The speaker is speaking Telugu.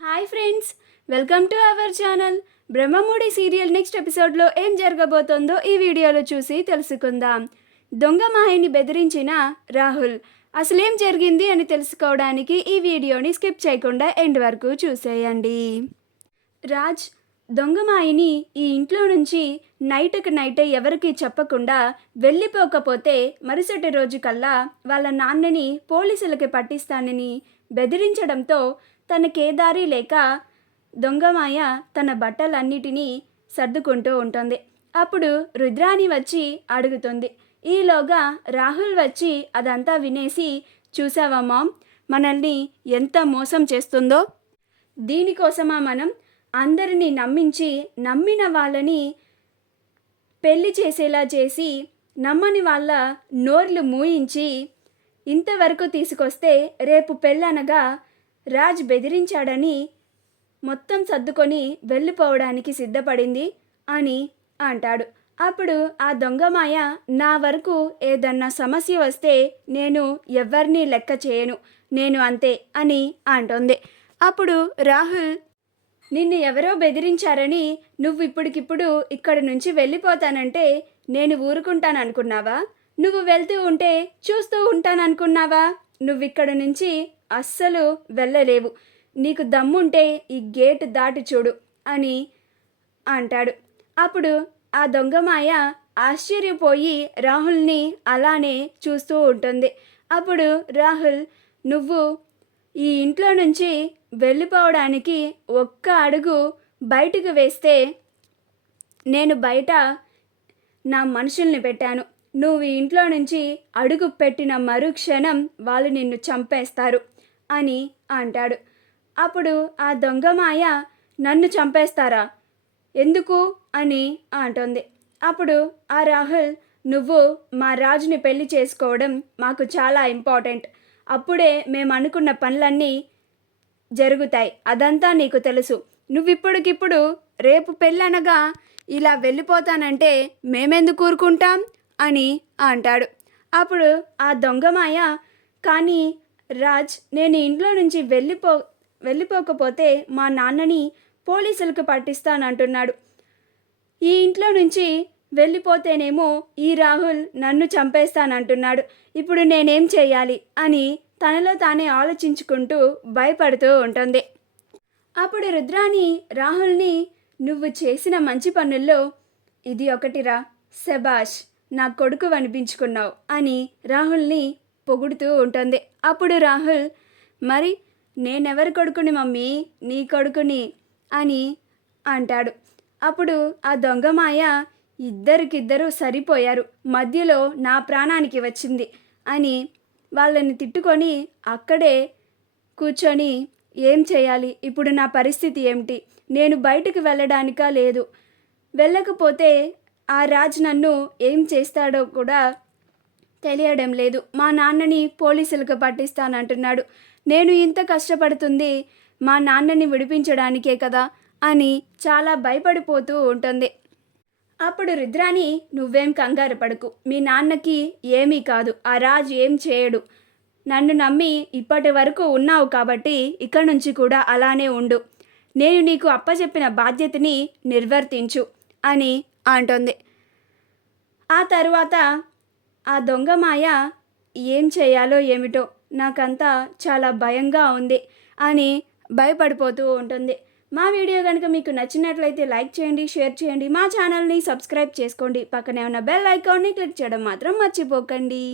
Hi friends, welcome to our channel. Brahmamudi serial next ఎపిసోడ్లో ఏం జరగబోతోందో ఈ వీడియోలో చూసి తెలుసుకుందాం. దొంగ మాహిని బెదిరించిన రాహుల్ అసలేం జరిగింది అని తెలుసుకోవడానికి ఈ వీడియోని స్కిప్ చేయకుండా ఎండ్ వరకు చూసేయండి. రాజ్ దొంగ మాహిని ఈ ఇంట్లో నుంచి నైట్కి నైటే ఎవరికీ చెప్పకుండా వెళ్ళిపోకపోతే మరుసటి రోజు కల్లా వాళ్ళ నాన్నని పోలీసులకి పట్టిస్తానని బెదిరించడంతో తనకేదారి లేక దొంగమాయ తన బట్టలన్నిటినీ సర్దుకుంటూ ఉంటుంది. అప్పుడు రుద్రాణి వచ్చి అడుగుతుంది. ఈలోగా రాహుల్ వచ్చి అదంతా వినేసి, చూసావా మామ్, మనల్ని ఎంత మోసం చేస్తుందో. దీనికోసమా మనం అందరినీ నమ్మించి నమ్మిన వాళ్ళని పెళ్లి చేసేలా చేసి నమ్మని వాళ్ళ నోర్లు మూయించి ఇంతవరకు తీసుకొస్తే రేపు పెళ్ళనగా రాజ్ బెదిరించాడని మొత్తం సర్దుకొని వెళ్ళిపోవడానికి సిద్ధపడింది అని అంటాడు. అప్పుడు ఆ దొంగమాయ, నా వరకు ఏదన్నా సమస్య వస్తే నేను ఎవరిని లెక్క చేయను, నేను అంతే అని అంటుంది. అప్పుడు రాహుల్, నిన్ను ఎవరో బెదిరించారని నువ్వు ఇప్పటికిప్పుడు ఇక్కడి నుంచి వెళ్ళిపోతానంటే నేను ఊరుకుంటాననుకున్నావా? నువ్వు వెళ్తూ ఉంటే చూస్తూ ఉంటాననుకున్నావా? నువ్విక్కడి నుంచి అస్సలు వెళ్ళలేవు. నీకు దమ్ముంటే ఈ గేట్ దాటి చూడు అని అంటాడు. అప్పుడు ఆ దొంగమాయ ఆశ్చర్యపోయి రాహుల్ని అలానే చూస్తూ ఉంటుంది. అప్పుడు రాహుల్, నువ్వు ఈ ఇంట్లో నుంచి వెళ్ళిపోవడానికి ఒక్క అడుగు బయటకు వేస్తే నేను బయట నా మనుషుల్ని పెట్టాను. నువ్వు ఇంట్లో నుంచి అడుగు పెట్టిన మరుక్షణం వాళ్ళు నిన్ను చంపేస్తారు అని అంటాడు. అప్పుడు ఆ దొంగమాయ, నన్ను చంపేస్తారా, ఎందుకు అని అంటుంది. అప్పుడు ఆ రాహుల్, నువ్వు మా రాజుని పెళ్లి చేసుకోవడం మాకు చాలా ఇంపార్టెంట్. అప్పుడే మేము అనుకున్న పనులన్నీ జరుగుతాయి. అదంతా నీకు తెలుసు. నువ్విప్పటికిప్పుడు రేపు పెళ్ళనగా ఇలా వెళ్ళిపోతానంటే మేమెందుకు ఊరుకుంటాం అని అంటాడు. అప్పుడు ఆ దొంగమాయ, కానీ రాజ్, నేను ఇంట్లో నుంచి వెళ్ళిపోకపోతే మా నాన్నని పోలీసులకు పట్టిస్తానంటున్నాడు. ఈ ఇంట్లో నుంచి వెళ్ళిపోతేనేమో ఈ రాహుల్ నన్ను చంపేస్తానంటున్నాడు. ఇప్పుడు నేనేం చేయాలి అని తనలో తానే ఆలోచించుకుంటూ భయపడుతూ ఉంటుంది. అప్పుడు రుద్రాణి రాహుల్ని, నువ్వు చేసిన మంచి పనుల్లో ఇది ఒకటిరా, శబాష్, నా కొడుకు అనిపించుకున్నావు అని రాహుల్ని పొగుడుతూ ఉంటుంది. అప్పుడు రాహుల్, మరి నేనెవరి కొడుకుని మమ్మీ? నీ కొడుకుని అని అంటాడు. అప్పుడు ఆ దొంగమాయ, ఇద్దరికిద్దరు సరిపోయారు, మధ్యలో నా ప్రాణానికి వచ్చింది అని వాళ్ళని తిట్టుకొని అక్కడే కూర్చొని, ఏం చేయాలి ఇప్పుడు, నా పరిస్థితి ఏమిటి, నేను బయటకు వెళ్ళడానికా లేదు, వెళ్ళకపోతే ఆ రాజ్ నన్ను ఏం చేస్తాడో కూడా తెలియడం లేదు, మా నాన్నని పోలీసులకు పట్టిస్తానంటున్నాడు, నేను ఇంత కష్టపడుతుంది మా నాన్నని విడిపించడానికే కదా అని చాలా భయపడిపోతూ ఉంటుంది. అప్పుడు రుద్రాణి, నువ్వేం కంగారు పడకు, మీ నాన్నకి ఏమీ కాదు, ఆ రాజ్ ఏం చేయడు, నన్ను నమ్మి ఇప్పటి వరకు ఉన్నావు కాబట్టి ఇక్కడి నుంచి కూడా అలానే ఉండు, నేను నీకు అప్పచెప్పిన బాధ్యతని నిర్వర్తించు అని అంటుంది. ఆ తరువాత ఆ దొంగమాయ, ఏం చేయాలో ఏమిటో, నాకంతా చాలా భయంగా ఉంది అని భయపడిపోతూ ఉంటుంది. మా వీడియో కనుక మీకు నచ్చినట్లయితే లైక్ చేయండి, షేర్ చేయండి, మా ఛానల్ని సబ్స్క్రైబ్ చేసుకోండి, పక్కనే ఉన్న బెల్ ఐకాన్ని క్లిక్ చేయడం మాత్రం మర్చిపోకండి.